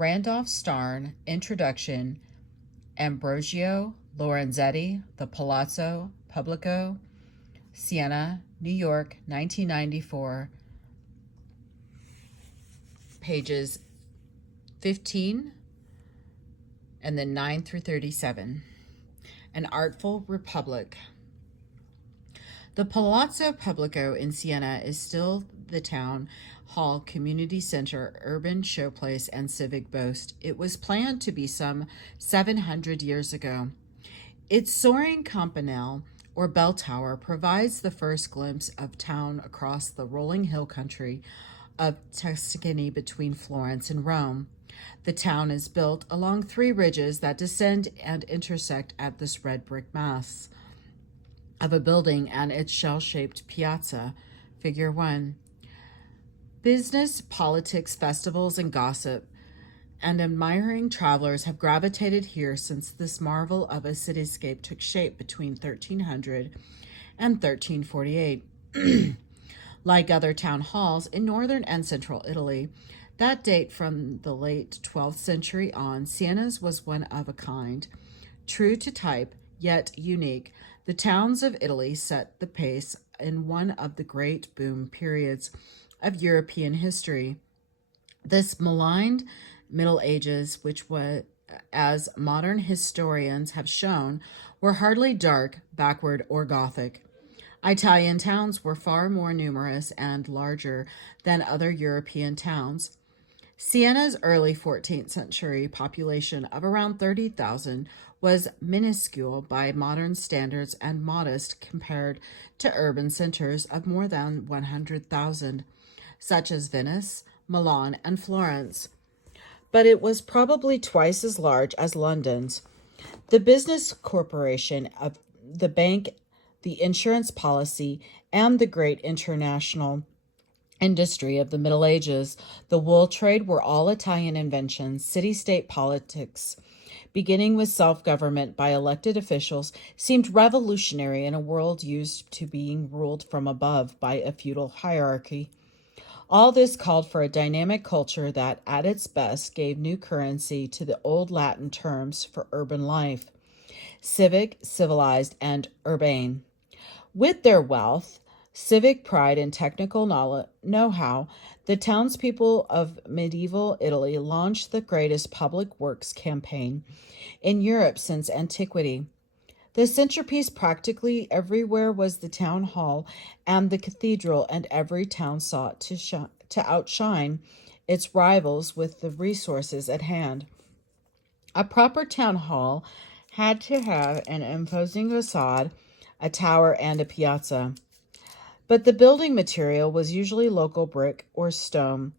Randolph Starn, Introduction, Ambrogio, Lorenzetti, The Palazzo Pubblico, Siena, New York, 1994, pages 15 and then 9 through 37. An Artful Republic. The Palazzo Pubblico in Siena is still the town hall, community center, urban showplace, and civic boast. It was planned to be some 700 years ago. Its soaring campanile, or bell tower, provides the first glimpse of town across the rolling hill country of Tuscany between Florence and Rome. The town is built along three ridges that descend and intersect at this red brick mass of a building and its shell-shaped piazza, figure 1. Business, politics, festivals, and gossip, and admiring travelers have gravitated here since this marvel of a cityscape took shape between 1300 and 1348. Like other town halls in northern and central Italy, that date from the late 12th century on, Siena's was one of a kind. True to type, yet unique, the towns of Italy set the pace in one of the great boom periods of European history. This maligned Middle Ages, which was, as modern historians have shown, were hardly dark, backward, or Gothic. Italian towns were far more numerous and larger than other European towns. Siena's early 14th century population of around 30,000 was minuscule by modern standards and modest compared to urban centers of more than 100,000, such as Venice, Milan, and Florence. But it was probably twice as large as London's. The business corporation of the bank, the insurance policy, and the great international industry of the Middle Ages, the wool trade, were all Italian inventions. City-state politics, beginning with self-government by elected officials, seemed revolutionary in a world used to being ruled from above by a feudal hierarchy. All this called for a dynamic culture that, at its best, gave new currency to the old Latin terms for urban life: civic, civilized, and urbane. With their wealth, civic pride, and technical know-how, the townspeople of medieval Italy launched the greatest public works campaign in Europe since antiquity. The centerpiece practically everywhere was the town hall and the cathedral, and every town sought to outshine its rivals with the resources at hand. A proper town hall had to have an imposing facade, a tower, and a piazza. But the building material was usually local brick or stone.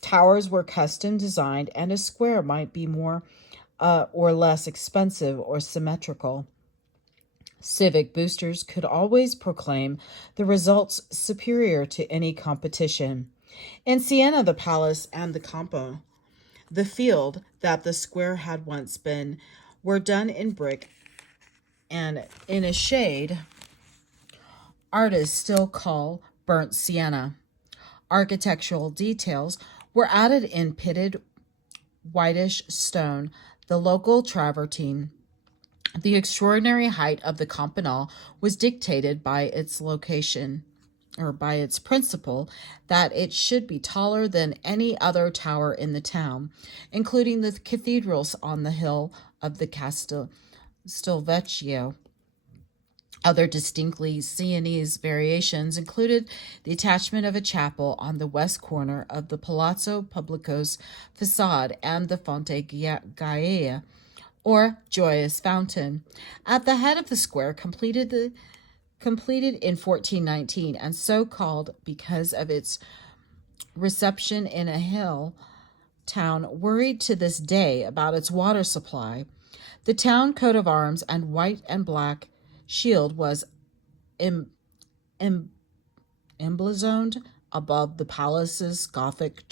Towers were custom designed, and a square might be more or less expensive or symmetrical. Civic boosters could always proclaim the results superior to any competition. In Siena, the palace and the campo, the field that the square had once been, were done in brick and in a shade artists still call burnt sienna. Architectural details were added in pitted whitish stone, the local travertine. The extraordinary height of the campanile was dictated by its location, or by its principle that it should be taller than any other tower in the town, including the cathedrals on the hill of the Castelvecchio. Other distinctly Sienese variations included the attachment of a chapel on the west corner of the Palazzo Pubblico's facade and the Fonte Gaia, or Joyous Fountain, at the head of the square, completed in 1419, and so called because of its reception in a hill town worried to this day about its water supply. The town coat of arms and white and black shield was emblazoned above the palace's Gothic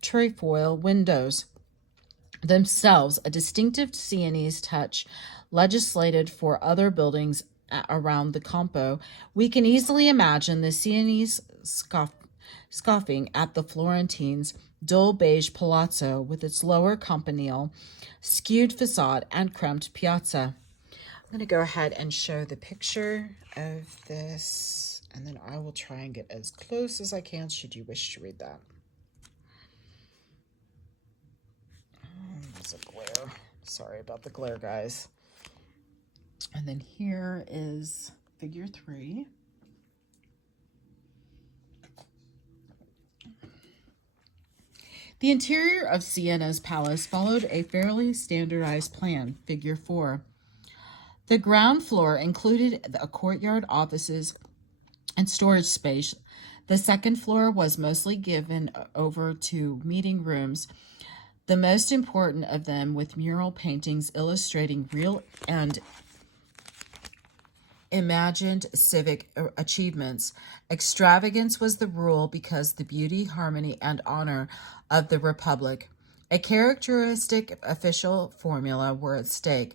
trefoil windows, themselves a distinctive Sienese touch legislated for other buildings around the Campo. We can easily imagine the Sienese scoffing at the Florentines' dull beige palazzo with its lower campanile, skewed facade, and cramped piazza. I'm going to go ahead and show the picture of this, and then I will try and get as close as I can should you wish to read that. There's a glare. Sorry about the glare, guys. And then here is figure 3. The interior of Siena's palace followed a fairly standardized plan, figure 4. The ground floor included a courtyard, offices, and storage space. The second floor was mostly given over to meeting rooms, the most important of them with mural paintings illustrating real and imagined civic achievements. Extravagance was the rule because the beauty, harmony, and honor of the Republic, a characteristic official formula, were at stake.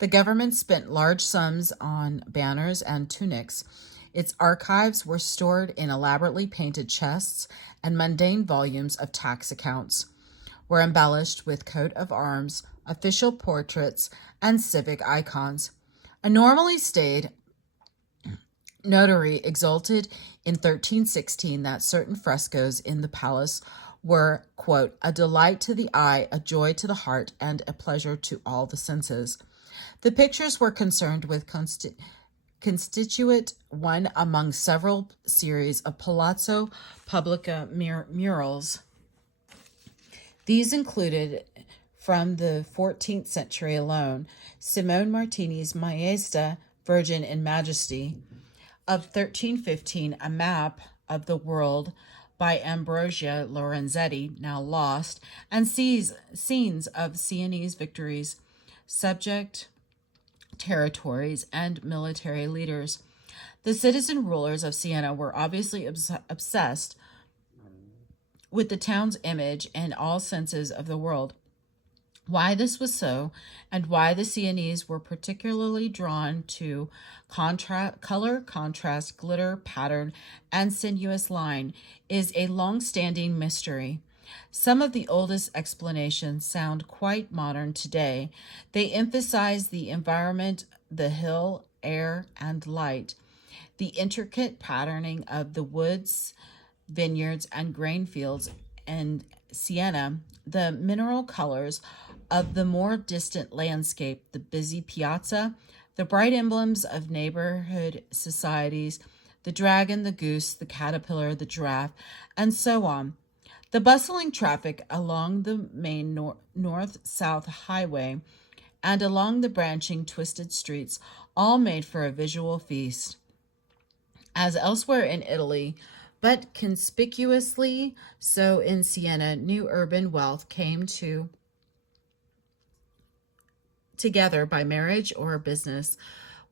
The government spent large sums on banners and tunics. Its archives were stored in elaborately painted chests, and mundane volumes of tax accounts were embellished with coat of arms, official portraits, and civic icons. A normally staid notary exulted in 1316 that certain frescoes in the palace were, quote, a delight to the eye, a joy to the heart, and a pleasure to all the senses. The pictures were concerned with constitute one among several series of Palazzo Pubblico murals. These included, from the 14th century alone, Simone Martini's Maesta, Virgin in Majesty, of 1315, a map of the world by Ambrogio Lorenzetti, now lost, and scenes of Sienese victories, subject territories, and military leaders. The citizen rulers of Siena were obviously obsessed with the town's image in all senses of the word. Why this was so, and why the Sienese were particularly drawn to color, contrast, glitter, pattern, and sinuous line, is a long-standing mystery. Some of the oldest explanations sound quite modern today. They emphasize the environment, the hill, air, and light, the intricate patterning of the woods, vineyards, and grain fields in Siena, the mineral colors of the more distant landscape, the busy piazza, the bright emblems of neighborhood societies, the dragon, the goose, the caterpillar, the giraffe, and so on. The bustling traffic along the main north-south highway and along the branching twisted streets all made for a visual feast. As elsewhere in Italy, but conspicuously so in Siena, new urban wealth came together by marriage or business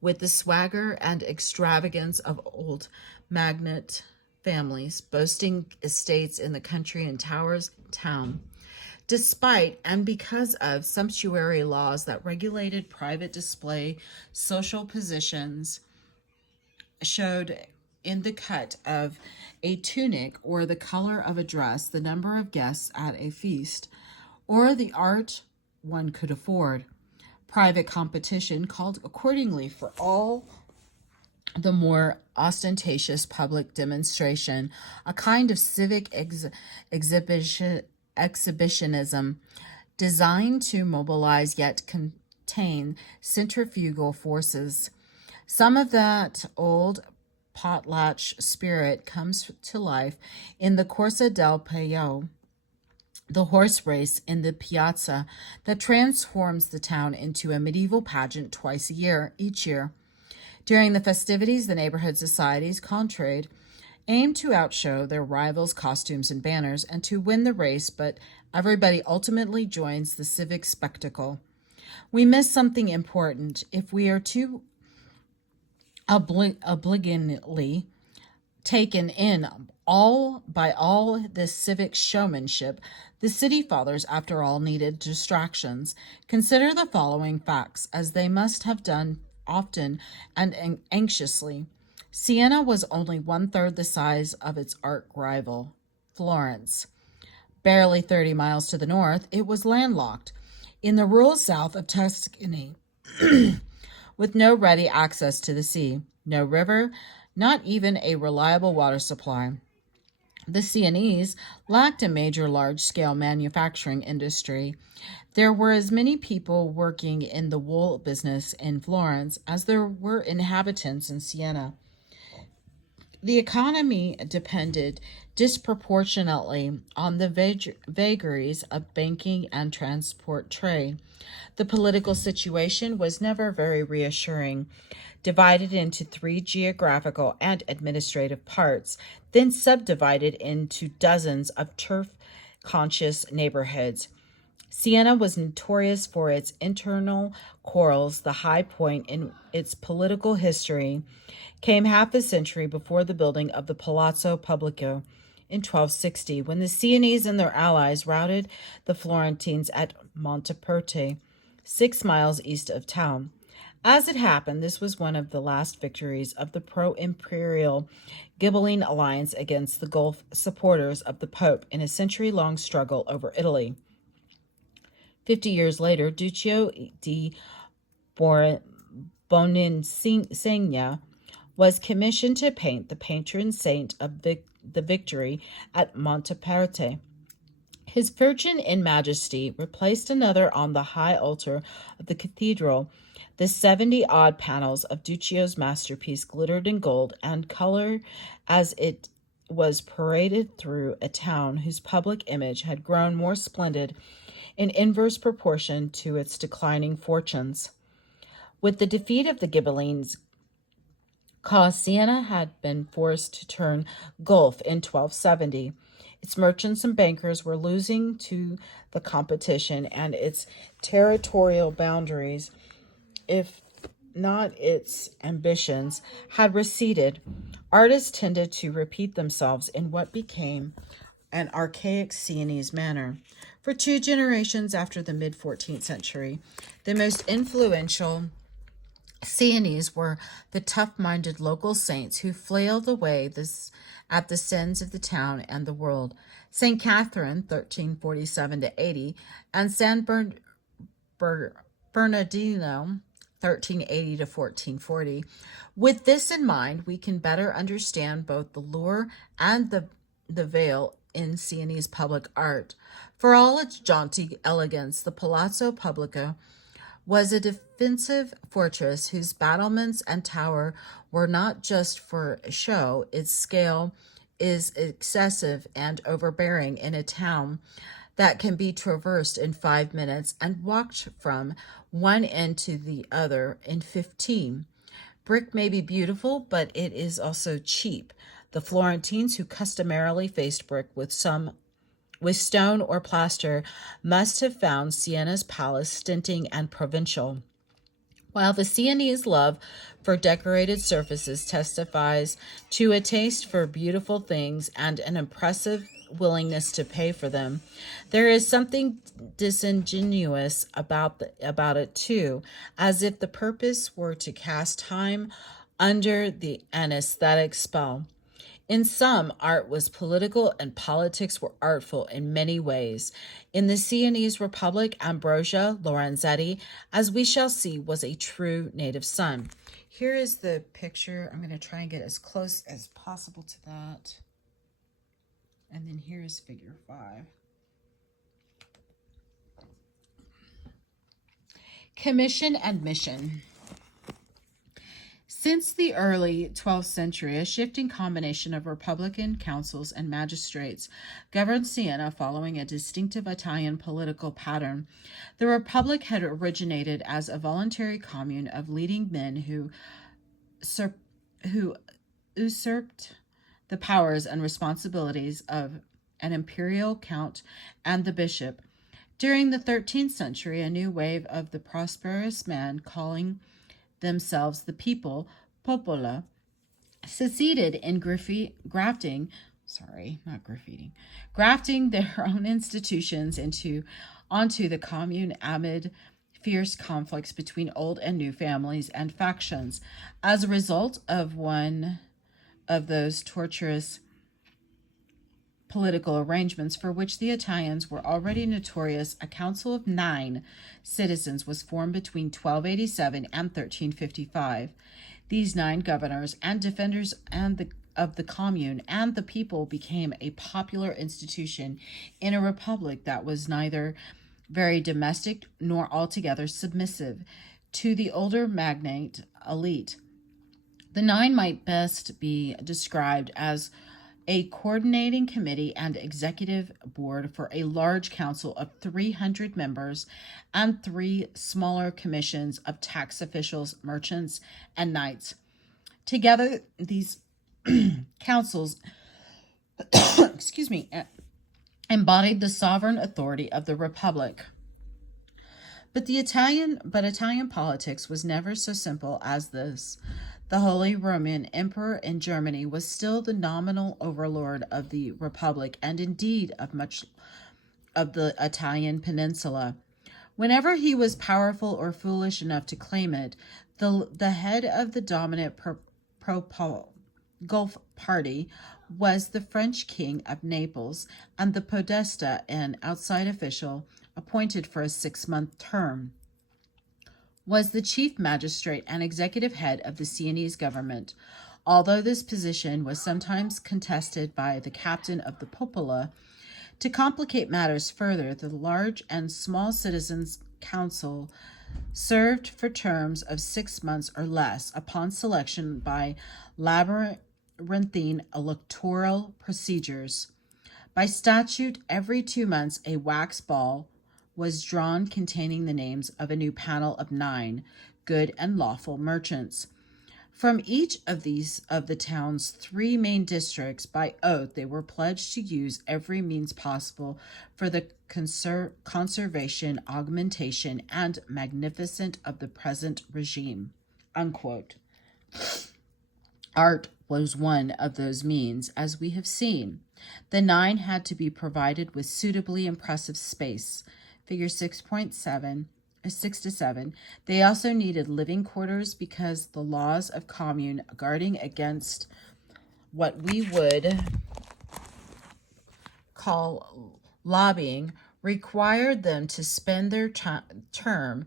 with the swagger and extravagance of old magnate families, boasting estates in the country and towers in town. Despite and because of sumptuary laws that regulated private display, social positions showed in the cut of a tunic or the color of a dress, the number of guests at a feast, or the art one could afford. Private competition called accordingly for all the more ostentatious public demonstration, a kind of civic exhibitionism designed to mobilize yet contain centrifugal forces. Some of that old potlatch spirit comes to life in the Corsa del Paio, the horse race in the piazza that transforms the town into a medieval pageant each year. During the festivities, the neighborhood societies, contrade, aim to outshow their rivals' costumes and banners and to win the race, but everybody ultimately joins the civic spectacle. We miss something important if we are too obligingly taken in all this civic showmanship. The city fathers, after all, needed distractions. Consider the following facts, as they must have done often and anxiously. Siena was only 1/3 the size of its art rival, Florence. Barely 30 miles to the north, it was landlocked in the rural south of Tuscany, with no ready access to the sea, no river, not even a reliable water supply. The Sienese lacked a major large-scale manufacturing industry. There were as many people working in the wool business in Florence as there were inhabitants in Siena. The economy depended disproportionately on the vagaries of banking and transport trade. The political situation was never very reassuring, divided into three geographical and administrative parts, then subdivided into dozens of turf conscious neighborhoods. Siena was notorious for its internal quarrels. The high point in its political history came half a century before the building of the Palazzo Pubblico in 1260, when the Sienese and their allies routed the Florentines at Monteperte, 6 miles east of town. As it happened, this was one of the last victories of the pro-imperial Ghibelline alliance against the Gulf supporters of the Pope in a century-long struggle over Italy. 50 years later, Duccio di Boninsegna was commissioned to paint the patron saint of the victory at Monteperte. His Virgin in Majesty replaced another on the high altar of the cathedral. The 70-odd panels of Duccio's masterpiece glittered in gold and color as it was paraded through a town whose public image had grown more splendid in inverse proportion to its declining fortunes. With the defeat of the Ghibellines, Siena had been forced to turn Gulf in 1270. Its merchants and bankers were losing to the competition, and its territorial boundaries, if not its ambitions, had receded. Artists tended to repeat themselves in what became an archaic Sienese manner. For 2 generations after the mid-14th century, the most influential Sienese were the tough-minded local saints who flailed away at the sins of the town and the world. St. Catherine, 1347-80, and San Bernardino, 1380-1440. With this in mind, we can better understand both the lure and the veil in Sienese public art. For all its jaunty elegance, the Palazzo Pubblico was a defensive fortress whose battlements and tower were not just for show. Its scale is excessive and overbearing in a town that can be traversed in 5 minutes and walked from one end to the other in 15. Brick may be beautiful, but it is also cheap. The Florentines, who customarily faced brick with stone or plaster, must have found Siena's palace stinting and provincial. While the Sienese love for decorated surfaces testifies to a taste for beautiful things and an impressive willingness to pay for them, there is something disingenuous about it too, as if the purpose were to cast time under an aesthetic spell. In sum, art was political and politics were artful in many ways. In the Sienese Republic, Ambrogio, Lorenzetti, as we shall see, was a true native son. Here is the picture. I'm going to try and get as close as possible to that. And then here is figure 5. Commission and mission. Since the early 12th century, a shifting combination of republican councils and magistrates governed Siena following a distinctive Italian political pattern. The Republic had originated as a voluntary commune of leading men who usurped the powers and responsibilities of an imperial count and the bishop. During the 13th century, a new wave of the prosperous men calling themselves the people, Popola, succeeded in grafting their own institutions onto the commune amid fierce conflicts between old and new families and factions. As a result of one of those torturous political arrangements for which the Italians were already notorious, a council of 9 citizens was formed between 1287 and 1355. These 9 governors and defenders of the commune and the people became a popular institution in a republic that was neither very domestic nor altogether submissive to the older magnate elite. The 9 might best be described as a coordinating committee and executive board for a large council of 300 members and 3 smaller commissions of tax officials, merchants, and knights. Together, these councils embodied the sovereign authority of the republic. But Italian politics was never so simple as this. The Holy Roman Emperor in Germany was still the nominal overlord of the republic and indeed of much of the Italian peninsula. Whenever he was powerful or foolish enough to claim it, the head of the dominant Gulf party was the French king of Naples, and the podesta, an outside official appointed for a 6-month term, was the chief magistrate and executive head of the Sienese government. Although this position was sometimes contested by the captain of the Popola, to complicate matters further, the large and small citizens' council served for terms of 6 months or less upon selection by labyrinthine electoral procedures. By statute, every 2 months a wax ball was drawn containing the names of a new panel of 9 good and lawful merchants. From each of the town's 3 main districts, by oath, they were pledged to use every means possible for the conservation, augmentation, and magnificence of the present regime. Unquote. Art was one of those means, as we have seen. The 9 had to be provided with suitably impressive space. Figure 6.7, 6 to 7. They also needed living quarters because the laws of commune guarding against what we would call lobbying required them to spend their term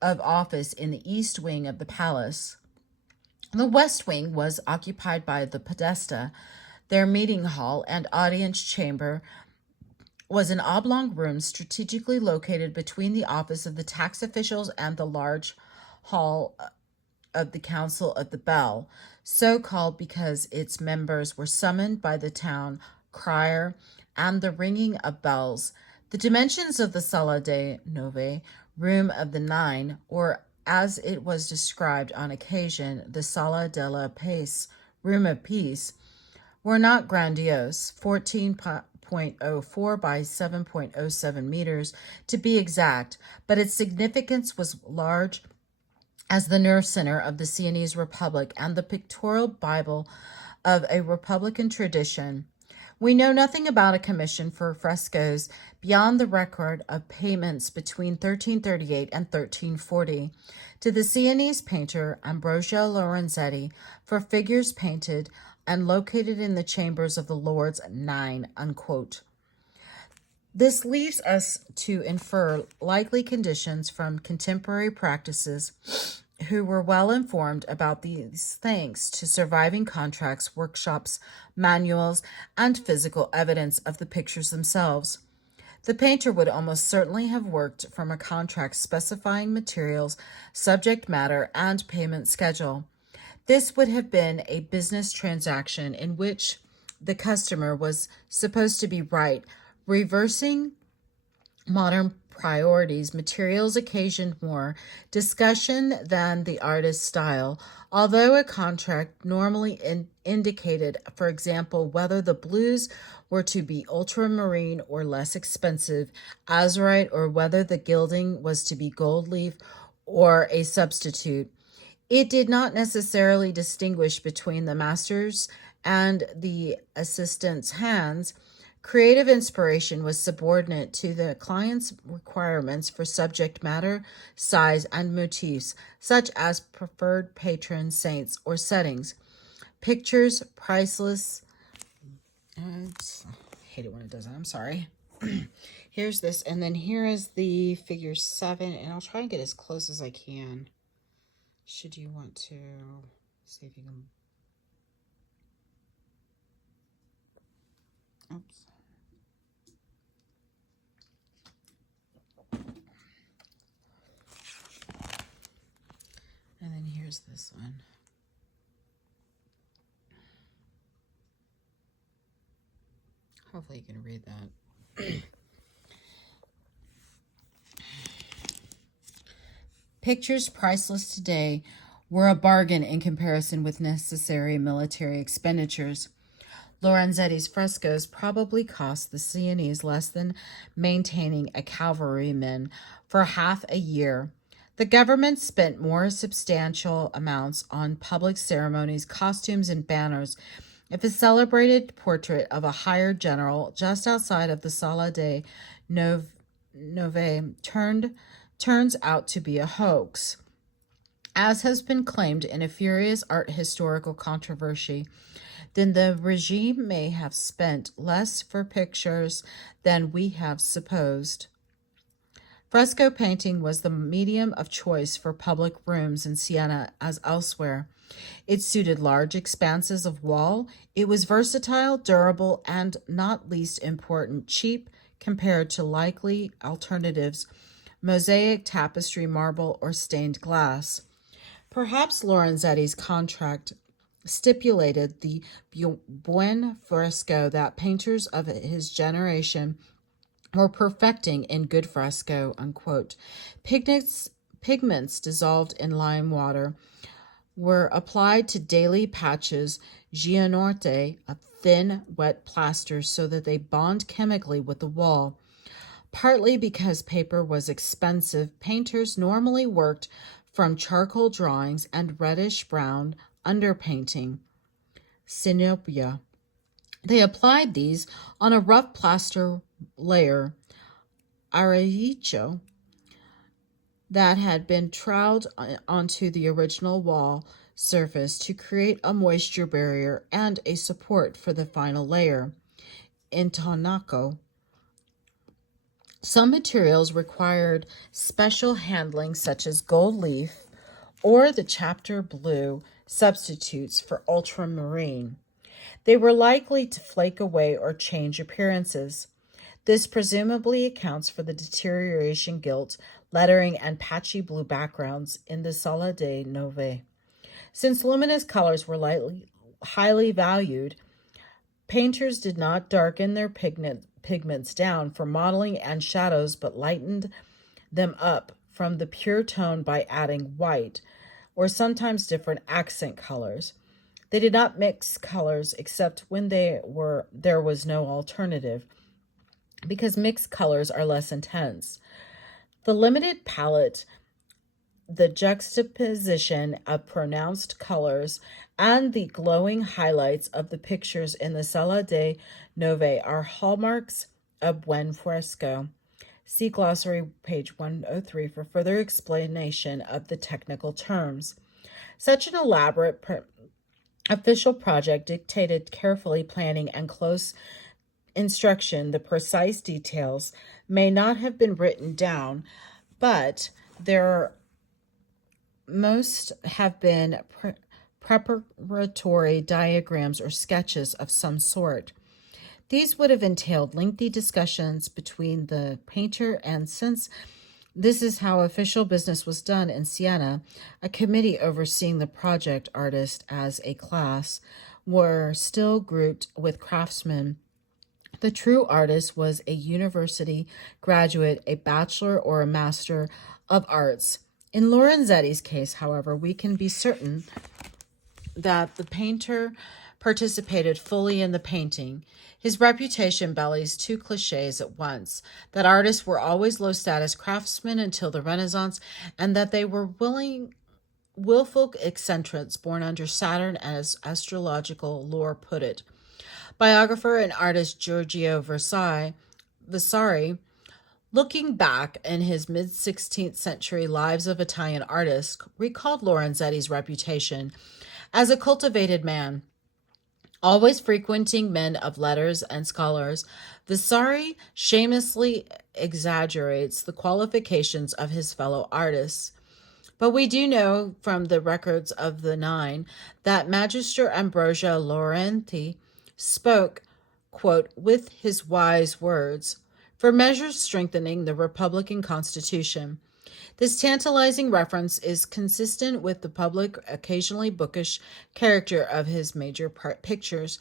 of office in the east wing of the palace. The west wing was occupied by the podesta. Their meeting hall and audience chamber was an oblong room strategically located between the office of the tax officials and the large hall of the Council of the Bell, so called because its members were summoned by the town crier and the ringing of bells. The dimensions of the Sala de Nove, room of the 9, or as it was described on occasion, the Sala della Pace, room of peace, were not grandiose, 14.04 by 7.07 meters to be exact, but its significance was large as the nerve center of the Sienese Republic and the pictorial Bible of a Republican tradition. We know nothing about a commission for frescoes beyond the record of payments between 1338 and 1340 to the Sienese painter Ambrogio Lorenzetti for figures painted and located in the chambers of the Lords 9, unquote. This leaves us to infer likely conditions from contemporary practices who were well informed about these thanks to surviving contracts, workshops, manuals, and physical evidence of the pictures themselves. The painter would almost certainly have worked from a contract specifying materials, subject matter, and payment schedule. This would have been a business transaction in which the customer was supposed to be right, reversing modern priorities. Materials occasioned more discussion than the artist's style, although a contract normally indicated, for example, whether the blues were to be ultramarine or less expensive, azurite, or whether the gilding was to be gold leaf or a substitute. It did not necessarily distinguish between the master's and the assistant's hands. Creative inspiration was subordinate to the client's requirements for subject matter, size, and motifs, such as preferred patron saints or settings. Pictures, priceless. hate it when it doesn't. I'm sorry. Here's this, and then here is the figure 7, and I'll try and get as close as I can. Should you want to see if you can... Oops. And then here's this one. Hopefully you can read that. Pictures priceless today were a bargain in comparison with necessary military expenditures. Lorenzetti's frescoes probably cost the Sienese less than maintaining a cavalryman for half a year. The government spent more substantial amounts on public ceremonies, costumes, and banners. If a celebrated portrait of a hired general just outside of the Salah de Nove turns out to be a hoax, as has been claimed in a furious art historical controversy, then the regime may have spent less for pictures than we have supposed. Fresco painting was the medium of choice for public rooms in Siena as elsewhere. It suited large expanses of wall. It was versatile, durable, and, not least important, cheap compared to likely alternatives, mosaic, tapestry, marble, or stained glass. Perhaps Lorenzetti's contract stipulated the buen fresco that painters of his generation were perfecting in good fresco, unquote. Pigments dissolved in lime water were applied to daily patches, gianorte, of thin, wet plaster, so that they bond chemically with the wall. Partly because paper was expensive, painters normally worked from charcoal drawings and reddish-brown underpainting, sinopia. They applied these on a rough plaster layer, araícho, that had been troweled onto the original wall surface to create a moisture barrier and a support for the final layer, intonaco. Some materials required special handling, such as gold leaf or the chapter blue substitutes for ultramarine. They were likely to flake away or change appearances. This presumably accounts for the deterioration, gilt, lettering, and patchy blue backgrounds in the Salah de Nove. Since luminous colors were highly valued, painters did not darken their pigments down for modeling and shadows, but lightened them up from the pure tone by adding white, or sometimes different accent colors. They did not mix colors except when there was no alternative, because mixed colors are less intense. The limited palette, the juxtaposition of pronounced colors, and the glowing highlights of the pictures in the Sala de Nove are hallmarks of buen fresco. See glossary, page 103, for further explanation of the technical terms. Such an elaborate official project dictated carefully planning and close instruction. The precise details may not have been written down, but there most have been preparatory diagrams or sketches of some sort. These would have entailed lengthy discussions between the painter, and since this is how official business was done in Siena, a committee overseeing the project, artist as a class, were still grouped with craftsmen. The true artist was a university graduate, a bachelor or a master of arts. In Lorenzetti's case, however, we can be certain that the painter participated fully in the painting. His reputation belies two cliches at once: that artists were always low-status craftsmen until the Renaissance, and that they were willful eccentrics born under Saturn, as astrological lore put it. Biographer and artist Giorgio Vasari, looking back in his mid-16th century Lives of Italian Artists, recalled Lorenzetti's reputation as a cultivated man. Always frequenting men of letters and scholars, Vasari shamelessly exaggerates the qualifications of his fellow artists. But we do know from the records of the Nine that Magister Ambrogio Lorenzetti spoke, quote, with his wise words, for measures strengthening the Republican Constitution. This tantalizing reference is consistent with the public, occasionally bookish character of his major pictures.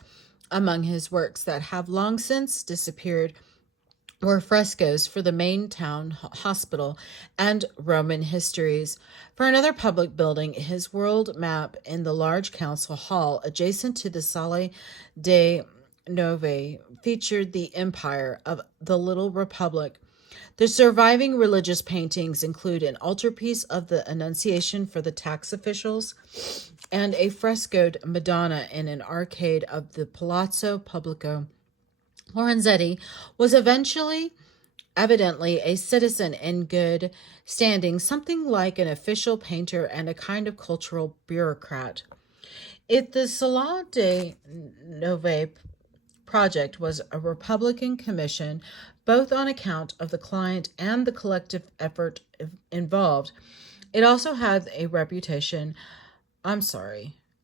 Among his works that have long since disappeared were frescoes for the main town hospital and Roman histories. For another public building, his world map in the large council hall adjacent to the Salle de Nove featured the empire of the Little Republic. The surviving religious paintings include an altarpiece of the Annunciation for the tax officials and a frescoed Madonna in an arcade of the Palazzo Pubblico. Lorenzetti was evidently a citizen in good standing, something like an official painter and a kind of cultural bureaucrat. If the Salah de Nove project was a Republican commission, both on account of the client and the collective effort involved, it also had a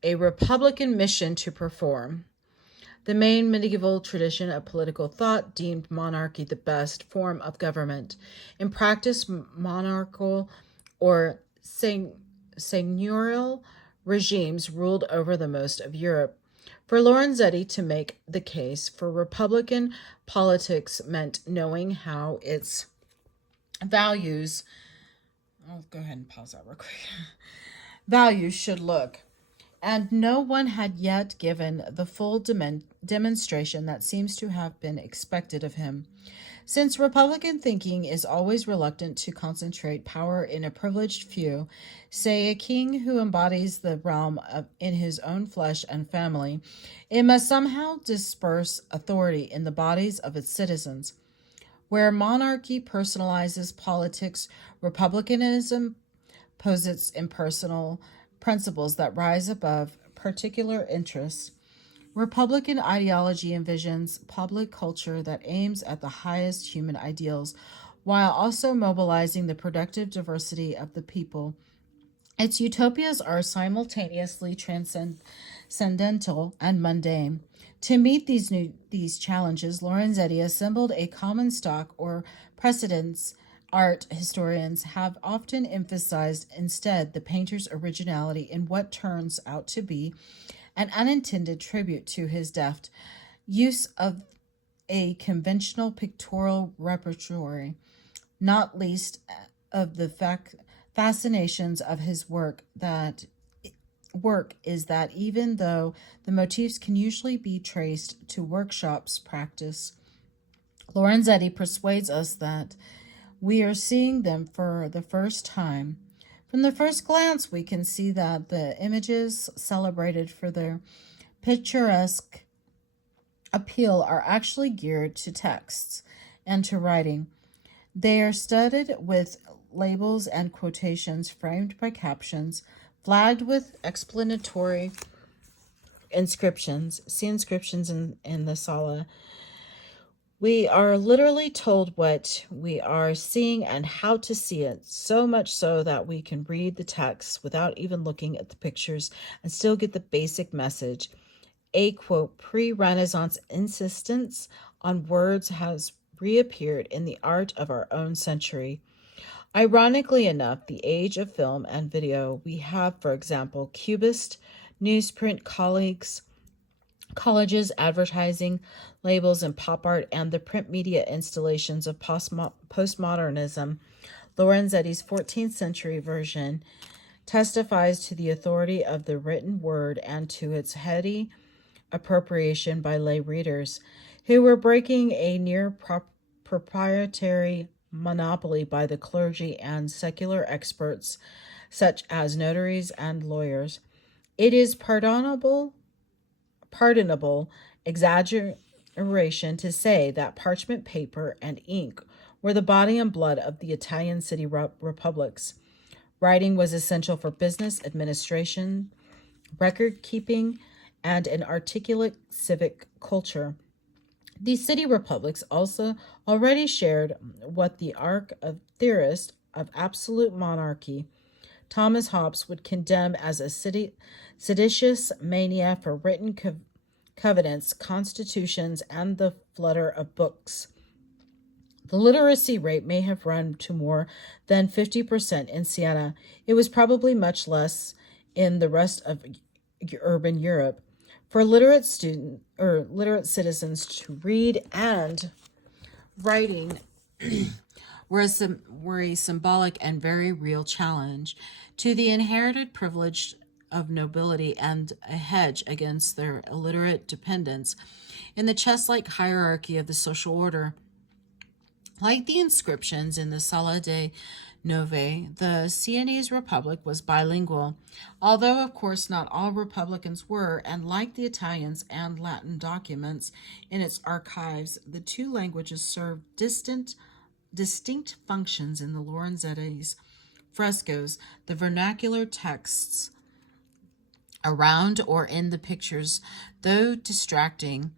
a Republican mission to perform. The main medieval tradition of political thought deemed monarchy the best form of government. In practice, monarchical or seigneurial regimes ruled over the most of Europe. For Lorenzetti to make the case for Republican politics meant knowing how its values, I'll go ahead and pause that real quick, values should look. And no one had yet given the full demonstration that seems to have been expected of him. Since Republican thinking is always reluctant to concentrate power in a privileged few, say a king who embodies the realm in his own flesh and family, it must somehow disperse authority in the bodies of its citizens. Where monarchy personalizes politics, republicanism posits impersonal principles that rise above particular interests. Republican ideology envisions public culture that aims at the highest human ideals while also mobilizing the productive diversity of the people. Its utopias are simultaneously transcendental and mundane. To meet these challenges, Lorenzetti assembled a common stock or precedents. Art historians have often emphasized instead the painter's originality in what turns out to be an unintended tribute to his deft use of a conventional pictorial repertoire, not least of the fascinations of his work is that even though the motifs can usually be traced to workshops practice, Lorenzetti persuades us that we are seeing them for the first time. From the first glance, we can see that the images celebrated for their picturesque appeal are actually geared to texts and to writing. They are studded with labels and quotations framed by captions, flagged with explanatory inscriptions. See inscriptions in the Salah. We are literally told what we are seeing and how to see it, so much so that we can read the text without even looking at the pictures and still get the basic message. A, quote, pre-Renaissance insistence on words has reappeared in the art of our own century. Ironically enough, the age of film and video, we have, for example, Cubist, newsprint colleges, advertising, labels, and pop art, and the print media installations of postmodernism. Lorenzetti's 14th century version testifies to the authority of the written word and to its heady appropriation by lay readers who were breaking a near proprietary monopoly by the clergy and secular experts such as notaries and lawyers. It is pardonable exaggeration to say that parchment paper and ink were the body and blood of the Italian city republics. Writing was essential for business, administration, record keeping, and an articulate civic culture. These city republics also already shared what the arc of theorist of absolute monarchy Thomas Hobbes would condemn as a seditious mania for written covenants, constitutions, and the flutter of books. The literacy rate may have run to more than 50% in Siena. It was probably much less in the rest of urban Europe. For literate citizens to read and writing were a symbolic and very real challenge to the inherited privilege of nobility and a hedge against their illiterate dependence in the chess-like hierarchy of the social order. Like the inscriptions in the Salah de Nove, the Sienese Republic was bilingual, although of course not all republicans were, and like the Italians and Latin documents in its archives, the two languages served distinct functions in the Lorenzetti's frescoes. The vernacular texts around or in the pictures, though distracting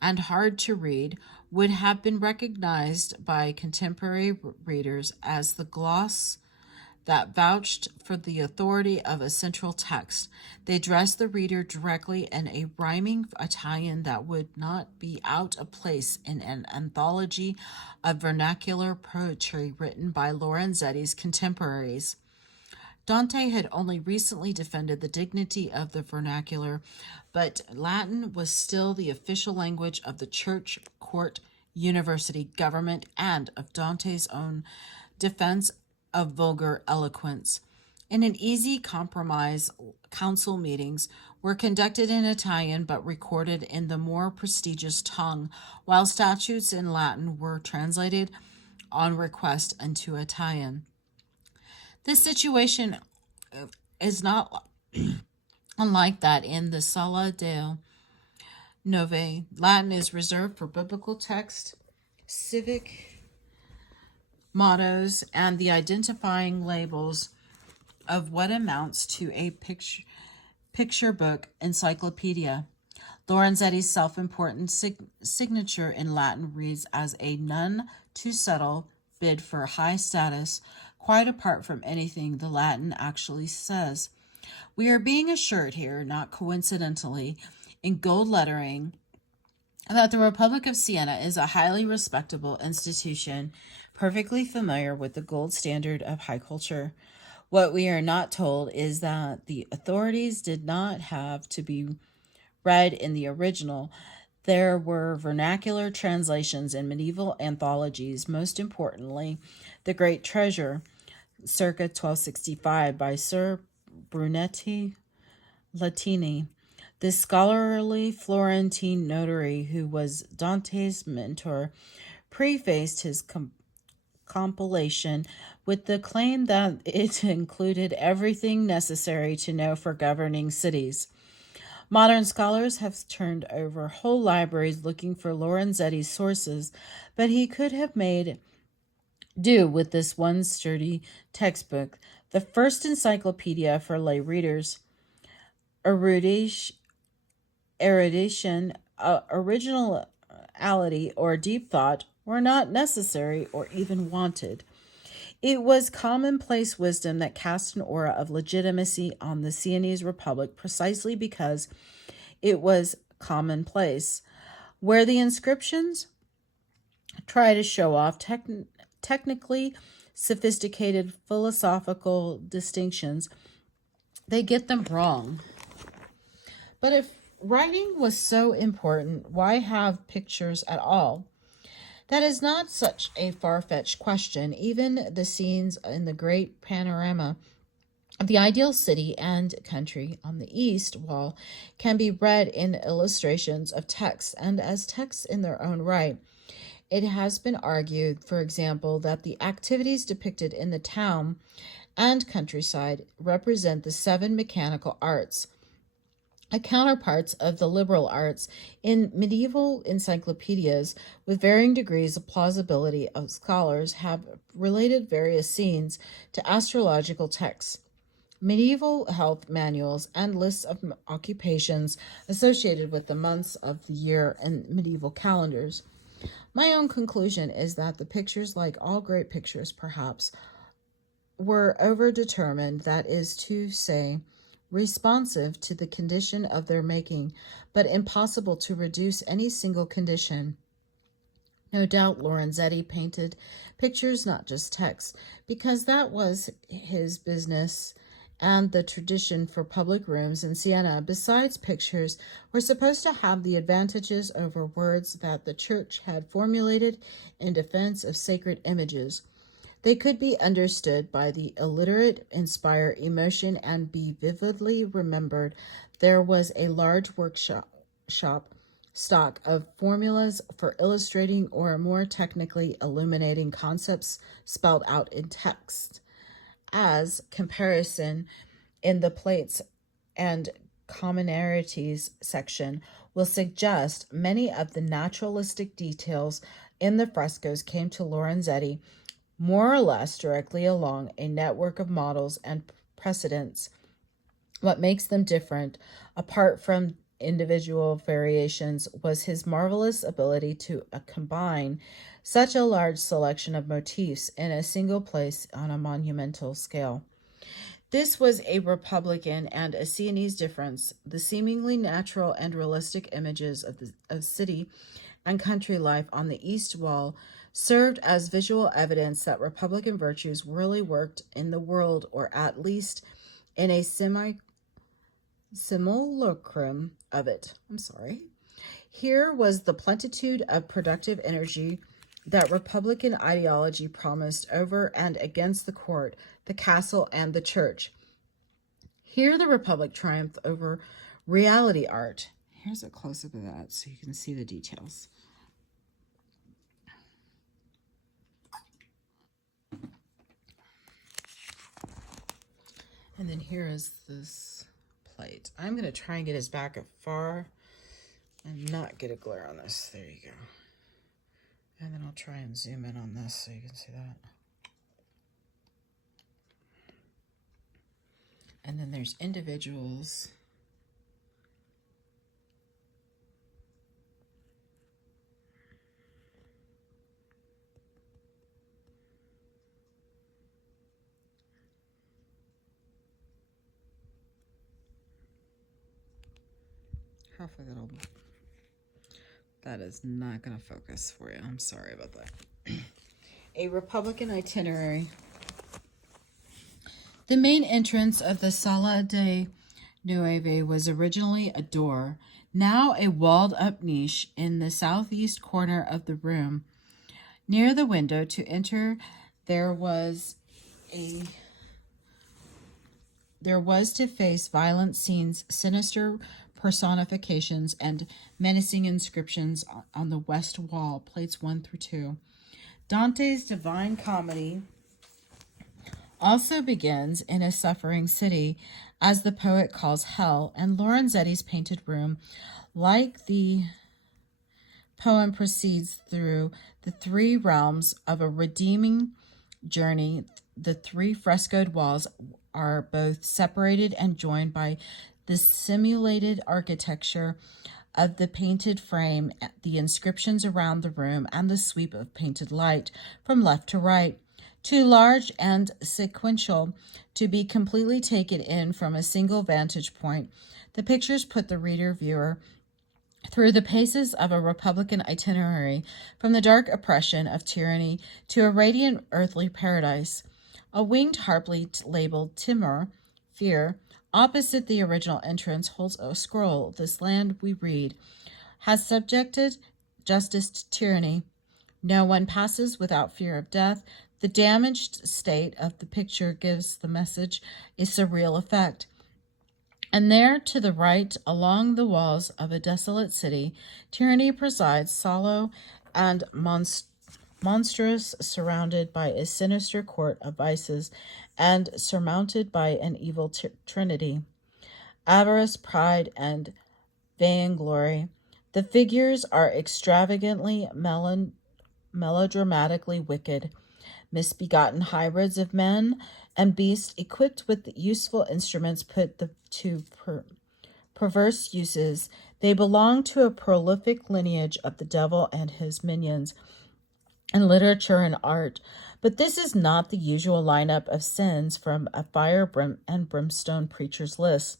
and hard to read, would have been recognized by contemporary readers as the gloss that vouched for the authority of a central text. They addressed the reader directly in a rhyming Italian that would not be out of place in an anthology of vernacular poetry written by Lorenzetti's contemporaries. Dante had only recently defended the dignity of the vernacular, but Latin was still the official language of the church, court, university, government, and of Dante's own defense of vulgar eloquence. In an easy compromise, council meetings were conducted in Italian but recorded in the more prestigious tongue, while statutes in Latin were translated on request into Italian. This situation is not unlike that in the Sala del Nove. Latin is reserved for biblical text, civic mottos, and the identifying labels of what amounts to a picture book encyclopedia. Lorenzetti's self-important signature in Latin reads as a none too subtle bid for high status, quite apart from anything the Latin actually says. We are being assured here, not coincidentally, in gold lettering, that the Republic of Siena is a highly respectable institution, perfectly familiar with the gold standard of high culture. What we are not told is that the authorities did not have to be read in the original. There were vernacular translations in medieval anthologies, most importantly, The Great Treasure, circa 1265, by Sir Brunetti Latini. This scholarly Florentine notary, who was Dante's mentor, prefaced his compilation with the claim that it included everything necessary to know for governing cities. Modern scholars have turned over whole libraries looking for Lorenzetti's sources, but he could have made do with this one sturdy textbook, the first encyclopedia for lay readers. Erudition, originality, or deep thought were not necessary or even wanted. It was commonplace wisdom that cast an aura of legitimacy on the Sienese Republic precisely because it was commonplace. Where the inscriptions try to show off technically sophisticated philosophical distinctions, they get them wrong. But if writing was so important, why have pictures at all? That is not such a far-fetched question. Even the scenes in the great panorama of the ideal city and country on the east wall can be read in illustrations of text and as texts in their own right. It has been argued, for example, that the activities depicted in the town and countryside represent the 7 mechanical arts, counterparts of the liberal arts. In medieval encyclopedias, with varying degrees of plausibility, of scholars have related various scenes to astrological texts. medieval health manuals, and lists of occupations associated with the months of the year in medieval calendars. My own conclusion is that the pictures, like all great pictures perhaps, were overdetermined, that is to say, responsive to the condition of their making, but impossible to reduce any single condition. No doubt Lorenzetti painted pictures, not just text, because that was his business and the tradition for public rooms in Siena, besides pictures, were supposed to have the advantages over words that the church had formulated in defense of sacred images. They could be understood by the illiterate, inspire emotion, and be vividly remembered. There was a large workshop stock of formulas for illustrating or more technically illuminating concepts spelled out in text. As comparison in the plates and commonalities section will suggest, many of the naturalistic details in the frescoes came to Lorenzetti more or less directly along a network of models and precedents. What makes them different, apart from individual variations, was his marvelous ability to combine such a large selection of motifs in a single place on a monumental scale. This was a Republican and a Sienese difference. The seemingly natural and realistic images of city and country life on the east wall served as visual evidence that Republican virtues really worked in the world, or at least in a simulacrum of it. Here was the plenitude of productive energy that Republican ideology promised over and against the court, the castle, and the church. Here the Republic triumphed over reality art. Here's a close-up of that so you can see the details. And then here is this plate. I'm going to try and get his back up far and not get a glare on this. There you go. And then I'll try and zoom in on this so you can see that. And then there's individuals. Hopefully that is not going to focus for you. I'm sorry about that. A Republican itinerary. The main entrance of the Sala de Nove was originally a door, now a walled-up niche in the southeast corner of the room. Near the window to enter, there was to face violent scenes, sinister personifications, and menacing inscriptions on the west wall, plates 1 through 2. Dante's Divine Comedy also begins in a suffering city, as the poet calls hell, and Lorenzetti's painted room, like the poem, proceeds through the three realms of a redeeming journey. The three frescoed walls are both separated and joined by the simulated architecture of the painted frame, the inscriptions around the room, and the sweep of painted light from left to right. Too large and sequential to be completely taken in from a single vantage point, the pictures put the viewer through the paces of a Republican itinerary, from the dark oppression of tyranny to a radiant earthly paradise. A winged harpy labeled Timur, fear, opposite the original entrance, holds a scroll. This land, we read, has subjected justice to tyranny. No one passes without fear of death. The damaged state of the picture gives the message a surreal effect. And there, to the right, along the walls of a desolate city, tyranny presides, sallow and monstrous, surrounded by a sinister court of vices, and surmounted by an evil trinity: avarice, pride, and vainglory. The figures are extravagantly, melodramatically wicked. misbegotten hybrids of men and beasts equipped with useful instruments put to perverse uses. They belong to a prolific lineage of the devil and his minions in literature and art. But this is not the usual lineup of sins from a fire and brimstone preacher's list.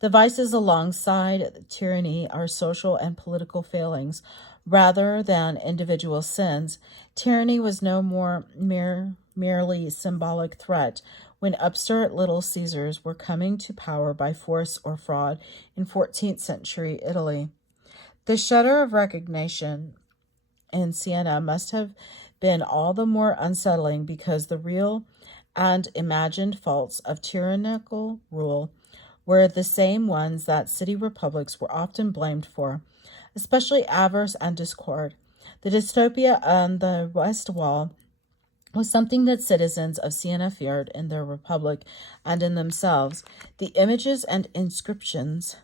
The vices alongside tyranny are social and political failings rather than individual sins. Tyranny was no more merely symbolic threat when upstart Little Caesars were coming to power by force or fraud in 14th century Italy. The shudder of recognition in Siena must have been all the more unsettling because the real and imagined faults of tyrannical rule were the same ones that city republics were often blamed for, especially avarice and discord. The dystopia on the West Wall was something that citizens of Siena feared in their republic and in themselves. The images and inscriptions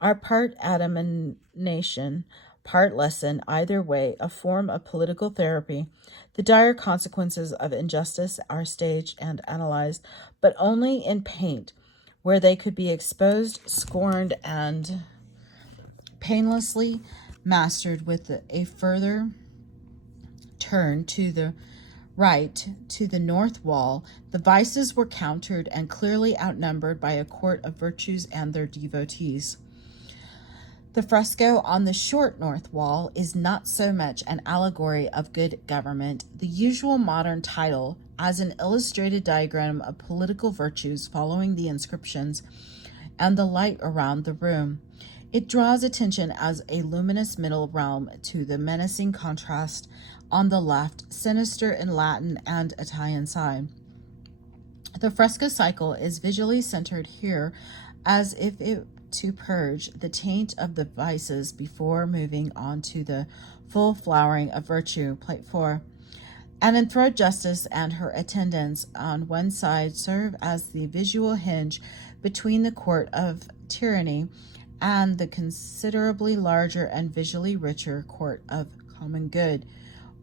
are part admonition, part lesson, either way, a form of political therapy. The dire consequences of injustice are staged and analyzed, but only in paint, where they could be exposed, scorned, and painlessly mastered. With a further turn to the right, to the north wall, the vices were countered and clearly outnumbered by a court of virtues and their devotees. The fresco on the short north wall is not so much an allegory of good government, the usual modern title, as an illustrated diagram of political virtues following the inscriptions and the light around the room. It draws attention as a luminous middle realm to the menacing contrast on the left, sinister in Latin and Italian side. The fresco cycle is visually centered here as if it to purge the taint of the vices before moving on to the full flowering of virtue, plate 4. And enthroned justice and her attendants on one side serve as the visual hinge between the court of tyranny and the considerably larger and visually richer court of common good,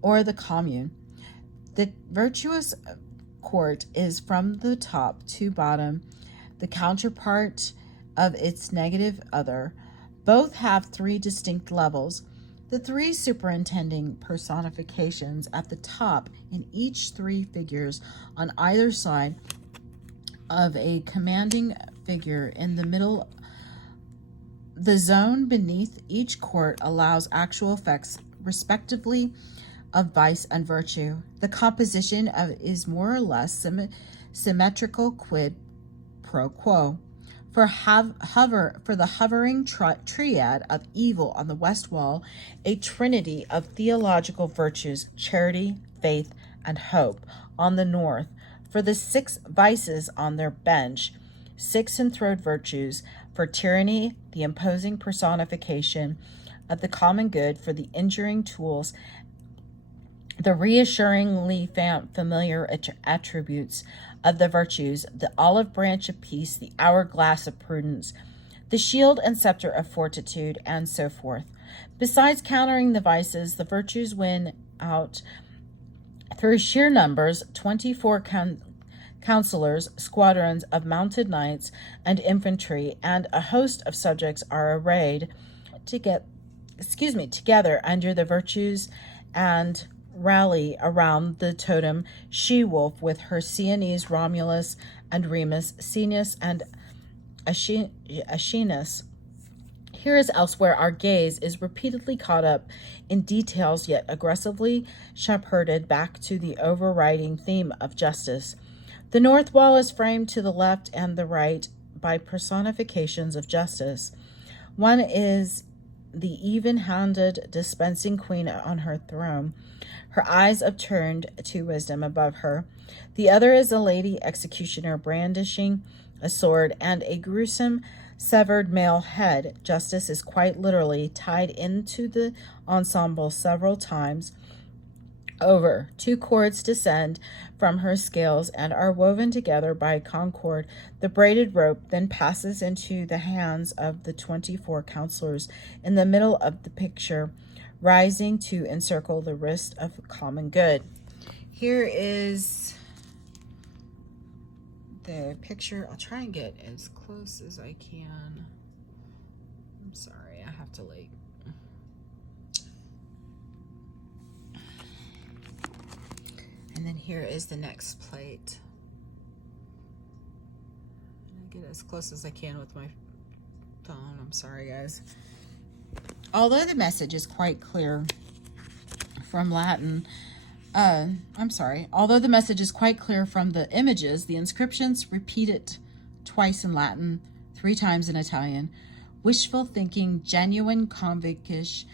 or the commune. The virtuous court is from the top to bottom the counterpart of its negative other. Both have three distinct levels. The three superintending personifications at the top in each three figures on either side of a commanding figure in the middle. The zone beneath each court allows actual effects, respectively, of vice and virtue. The composition is more or less symmetrical, quid pro quo. For the hovering triad of evil on the west wall, a trinity of theological virtues, charity, faith, and hope on the north. For the 6 vices on their bench, 6 enthroned virtues. For tyranny, the imposing personification of the common good. For the injuring tools, the reassuringly familiar attributes of the virtues, the olive branch of peace, the hourglass of prudence, the shield and scepter of fortitude, and so forth. Besides countering the vices, the virtues win out through sheer numbers. 24 counselors, squadrons of mounted knights and infantry, and a host of subjects are arrayed together under the virtues and rally around the totem she-wolf with her Sienese Romulus and Remus, Caenis and Aeschines. Here as elsewhere, our gaze is repeatedly caught up in details, yet aggressively shepherded back to the overriding theme of justice. The north wall is framed to the left and the right by personifications of justice. One is the even-handed dispensing queen on her throne, her eyes upturned to wisdom above her. The other is a lady executioner brandishing a sword and a gruesome severed male head. Justice is quite literally tied into the ensemble several times over. 2 cords descend from her scales and are woven together by concord. The braided rope then passes into the hands of the 24 counselors in the middle of the picture, rising to encircle the wrist of common good. Here is the picture. I'll try and get as close as I can. I'm sorry, I have to like. And then here is the next plate. I get as close as I can with my phone. I'm sorry, guys. Although the message is quite clear from Latin, although the message is quite clear from the images, the inscriptions repeat it twice in Latin, 3 times in Italian. Wishful thinking, genuine conviction,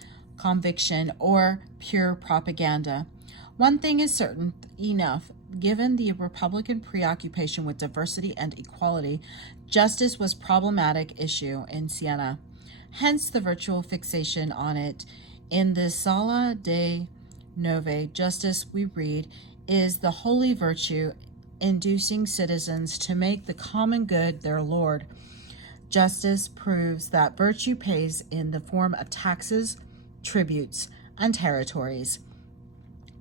or pure propaganda. One thing is certain enough. Given the Republican preoccupation with diversity and equality, justice was a problematic issue in Siena. Hence the virtual fixation on it. In the Salah de Nove, justice, we read, is the holy virtue inducing citizens to make the common good their lord. Justice proves that virtue pays in the form of taxes, tributes, and territories.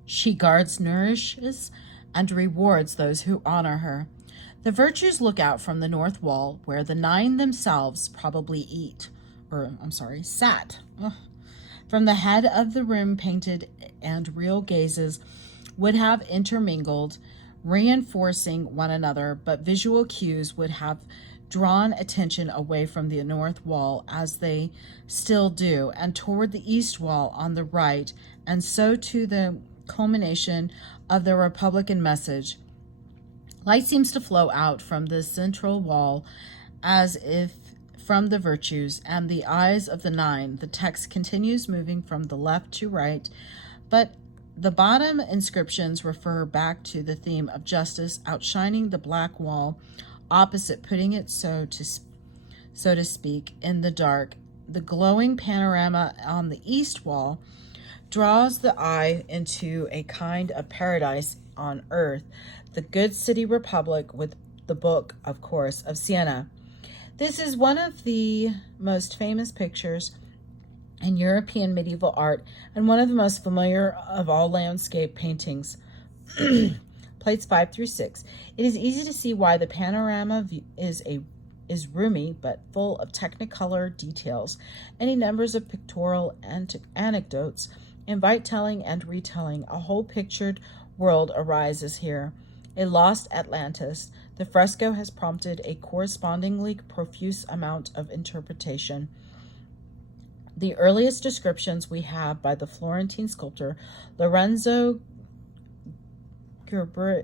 She guards, nourishes, and rewards those who honor her. The virtues look out from the north wall, where the 9 themselves probably sat. From the head of the room, painted and real gazes would have intermingled, reinforcing one another, but visual cues would have drawn attention away from the north wall, as they still do, and toward the east wall on the right, and so to the culmination of the Republican message. Light seems to flow out from the central wall as if from the virtues and the eyes of the 9. The text continues moving from the left to right, but the bottom inscriptions refer back to the theme of justice outshining the black wall opposite, putting it so to speak in the dark. The glowing panorama on the east wall draws the eye into a kind of paradise on earth, the good city republic, with the book, of course, of Siena. This is one of the most famous pictures in European medieval art and one of the most familiar of all landscape paintings. Plates 5 through 6. It is easy to see why the panorama is roomy but full of technicolor details. Any numbers of pictorial anecdotes invite telling and retelling. A whole pictured world arises here. A lost Atlantis. The fresco has prompted a correspondingly profuse amount of interpretation. The earliest descriptions we have by the Florentine sculptor Lorenzo Ghiberti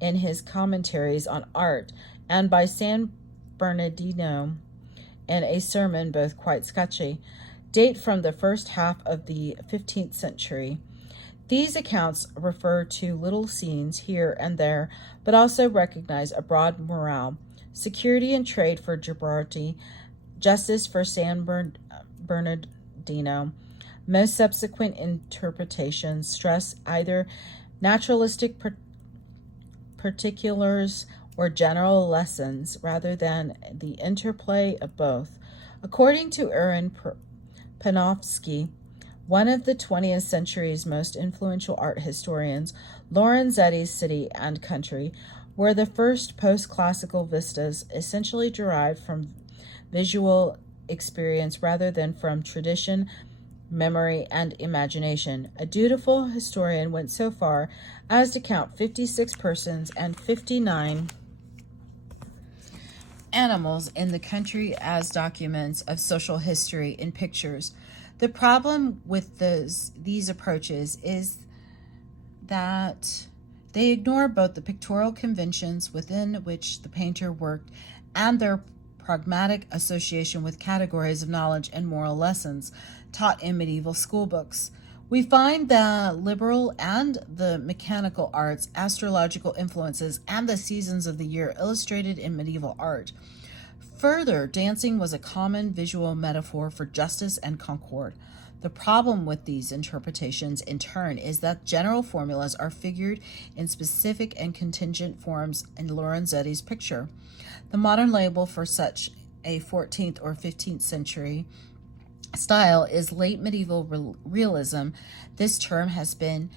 in his commentaries on art, and by San Bernardino in a sermon, both quite sketchy, date from the first half of the 15th century. These accounts refer to little scenes here and there, but also recognize a broad morale: security and trade for Ghiberti, justice for San Bernardino. Most subsequent interpretations stress either naturalistic particulars or general lessons rather than the interplay of both. According to Aaron Panofsky, one of the 20th century's most influential art historians, Lorenzetti's City and Country were the first post-classical vistas, essentially derived from visual experience rather than from tradition, memory, and imagination. A dutiful historian went so far as to count 56 persons and 59 animals in the country as documents of social history in pictures. The problem with these approaches is that they ignore both the pictorial conventions within which the painter worked and their pragmatic association with categories of knowledge and moral lessons taught in medieval school books. We find the liberal and the mechanical arts, astrological influences, and the seasons of the year illustrated in medieval art. Further, dancing was a common visual metaphor for justice and concord. The problem with these interpretations, in turn, is that general formulas are figured in specific and contingent forms in Lorenzetti's picture. The modern label for such a 14th or 15th century style is late medieval realism. This term has been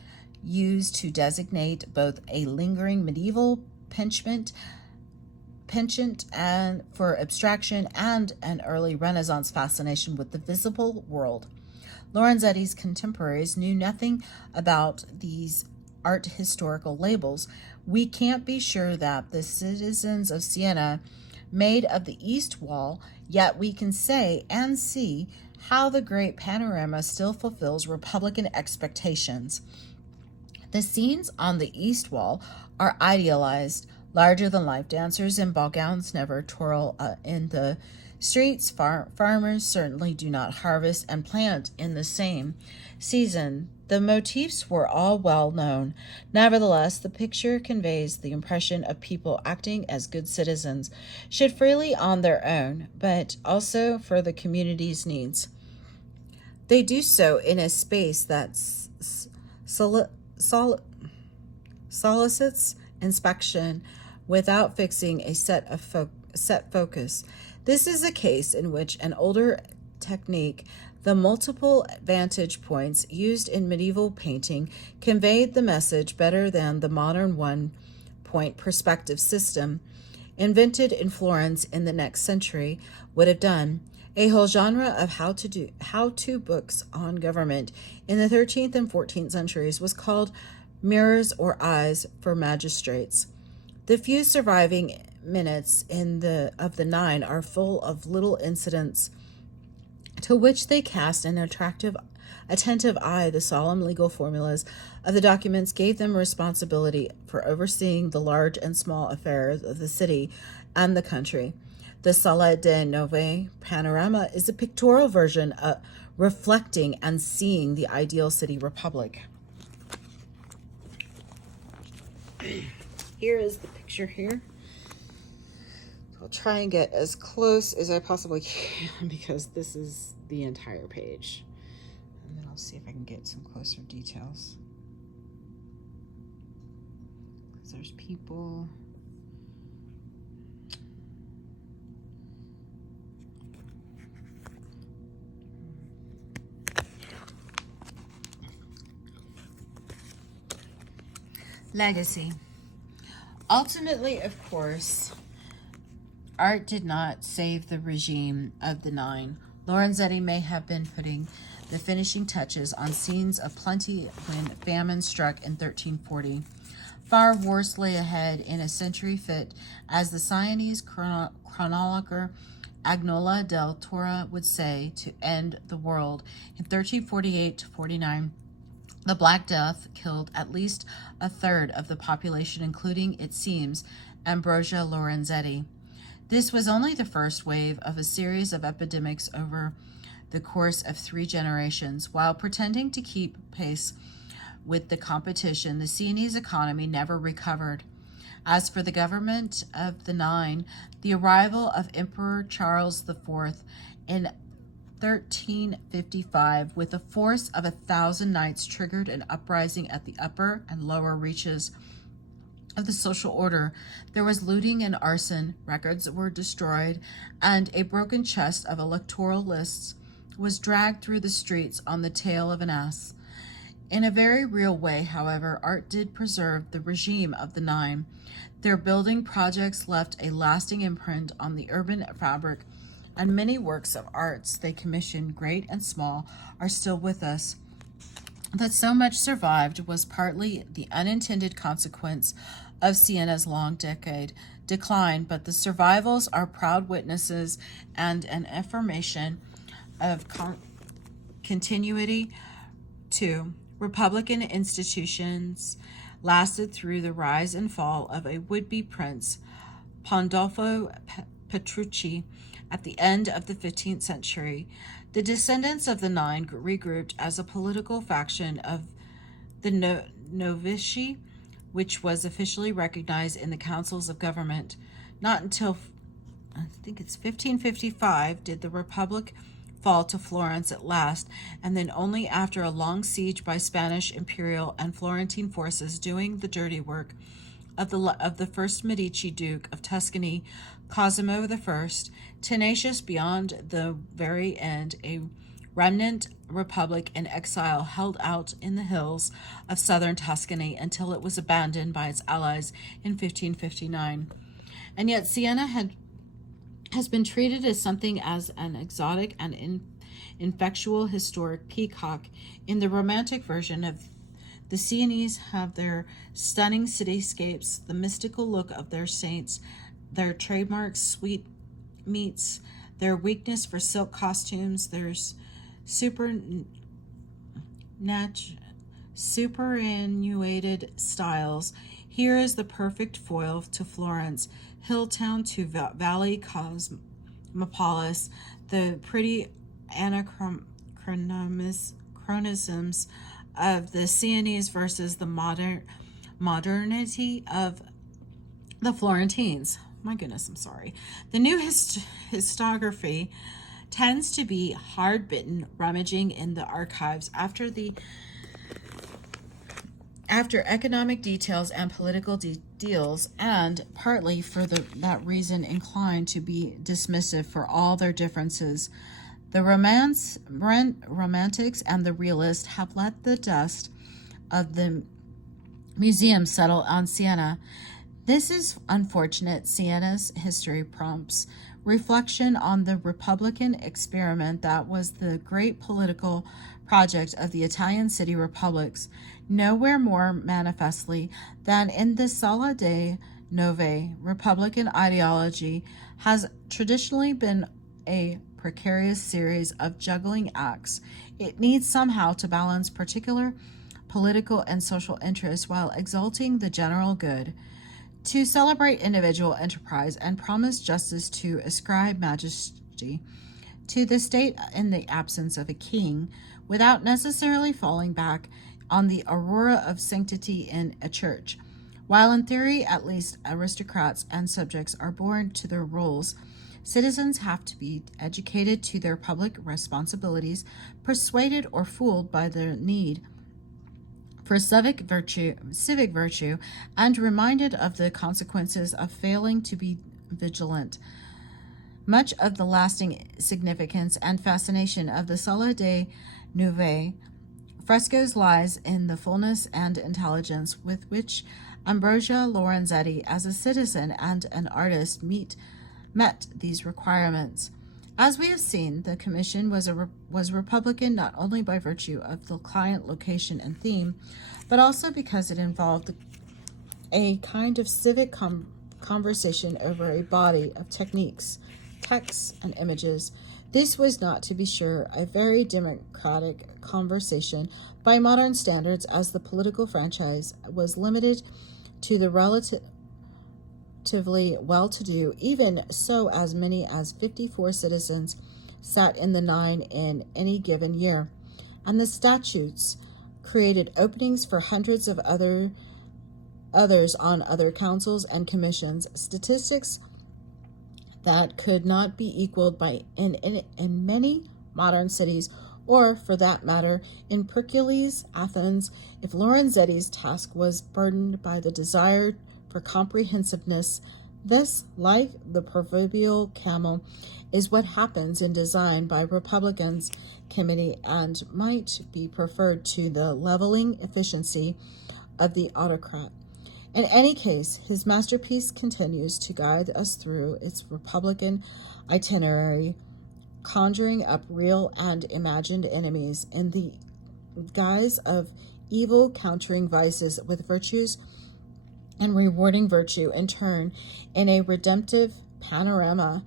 used to designate both a lingering medieval penchant and for abstraction and an early Renaissance fascination with the visible world. Lorenzetti's contemporaries knew nothing about these art historical labels. We can't be sure that the citizens of Siena made of the east wall, yet we can say and see how the great panorama still fulfills Republican expectations. The scenes on the east wall are idealized. Larger-than-life dancers in ball gowns never twirl in the streets. Farmers certainly do not harvest and plant in the same season. The motifs were all well known. Nevertheless, the picture conveys the impression of people acting as good citizens, should freely on their own, but also for the community's needs. They do so in a space that solicits inspection without fixing a set focus. This is a case in which an older technique, the multiple vantage points used in medieval painting, conveyed the message better than the modern one-point perspective system, invented in Florence in the next century, would have done. A whole genre of how-to books on government in the 13th and 14th centuries was called Mirrors or Eyes for Magistrates. The few surviving minutes of the 9 are full of little incidents to which they cast an attentive eye. The solemn legal formulas of the documents gave them responsibility for overseeing the large and small affairs of the city and the country. The Salah de Nove Panorama is a pictorial version of reflecting and seeing the ideal city republic. Here is the picture here. I'll try and get as close as I possibly can because this is the entire page. And then I'll see if I can get some closer details. Because there's people. Legacy. Ultimately, of course, art did not save the regime of the 9. Lorenzetti may have been putting the finishing touches on scenes of plenty when famine struck in 1340. Far worse lay ahead in a century fit, as the Sienese chronologer Agnola del Torre would say, to end the world. In 1348-49, the Black Death killed at least a third of the population, including, it seems, Ambrogio Lorenzetti. This was only the first wave of a series of epidemics over the course of 3 generations. While pretending to keep pace with the competition, the Sienese economy never recovered. As for the government of the 9, the arrival of Emperor Charles IV in 1355 with a force of 1,000 knights triggered an uprising at the upper and lower reaches of the social order. There was looting and arson, records were destroyed, and a broken chest of electoral lists was dragged through the streets on the tail of an ass. In a very real way, however, art did preserve the regime of the 9. Their building projects left a lasting imprint on the urban fabric, and many works of arts they commissioned, great and small, are still with us. That so much survived was partly the unintended consequence of Siena's long decline, but the survivals are proud witnesses and an affirmation of continuity too. Republican institutions lasted through the rise and fall of a would-be prince, Pandolfo Petrucci, at the end of the 15th century. The descendants of the 9 regrouped as a political faction of the Novici, which was officially recognized in the councils of government. Not until, I think it's 1555, did the Republic fall to Florence at last, and then only after a long siege by Spanish imperial and Florentine forces doing the dirty work of the first Medici Duke of Tuscany, Cosimo I, tenacious beyond the very end, a remnant republic in exile held out in the hills of southern Tuscany until it was abandoned by its allies in 1559. And yet Siena has been treated as something as an exotic and infectual historic peacock. In the romantic version of the Sienese have their stunning cityscapes, the mystical look of their saints, their trademark sweet meats, their weakness for silk costumes, their superannuated styles. Here is the perfect foil to Florence, Hilltown to Valley Cosmopolis, the pretty anachronisms of the Sienese versus the modernity of the Florentines. My goodness, I'm sorry. The new historiography tends to be hard-bitten, rummaging in the archives after economic details and political deals, and partly for that reason inclined to be dismissive for all their differences. The romantics and the realists have let the dust of the museum settle on Siena. This is unfortunate. Siena's history prompts reflection on the Republican experiment that was the great political project of the Italian city republics, nowhere more manifestly than in the Salah de Nove. Republican ideology has traditionally been a precarious series of juggling acts. It needs somehow to balance particular political and social interests while exalting the general good, to celebrate individual enterprise and promise justice, to ascribe majesty to the state in the absence of a king, without necessarily falling back on the aurora of sanctity in a church. While in theory, at least, aristocrats and subjects are born to their roles, citizens have to be educated to their public responsibilities, persuaded or fooled by their need for civic virtue, and reminded of the consequences of failing to be vigilant. Much of the lasting significance and fascination of the Sala de Nove frescoes lies in the fullness and intelligence with which Ambrogio Lorenzetti, as a citizen and an artist, met these requirements. As we have seen, the commission was Republican not only by virtue of the client, location, and theme, but also because it involved a kind of civic conversation over a body of techniques, texts, and images. This was not, to be sure, a very democratic conversation by modern standards, as the political franchise was limited to the relatively well-to-do. Even so, as many as 54 citizens sat in the nine in any given year, and the statutes created openings for hundreds of others on other councils and commissions, statistics that could not be equaled in many modern cities, or, for that matter, in Hercules, Athens. If Lorenzetti's task was burdened by the desire for comprehensiveness, this, like the proverbial camel, is what happens in design by Republicans committee, and might be preferred to the leveling efficiency of the autocrat. In any case, his masterpiece continues to guide us through its Republican itinerary, conjuring up real and imagined enemies in the guise of evil, countering vices with virtues, and rewarding virtue in turn in a redemptive panorama.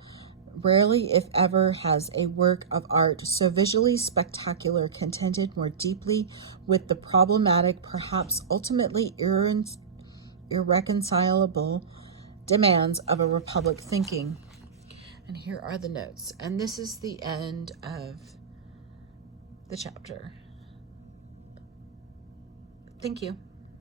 Rarely, if ever, has a work of art so visually spectacular contended more deeply with the problematic, perhaps ultimately irreconcilable demands of a republic thinking. And here are the notes. And this is the end of the chapter. Thank you.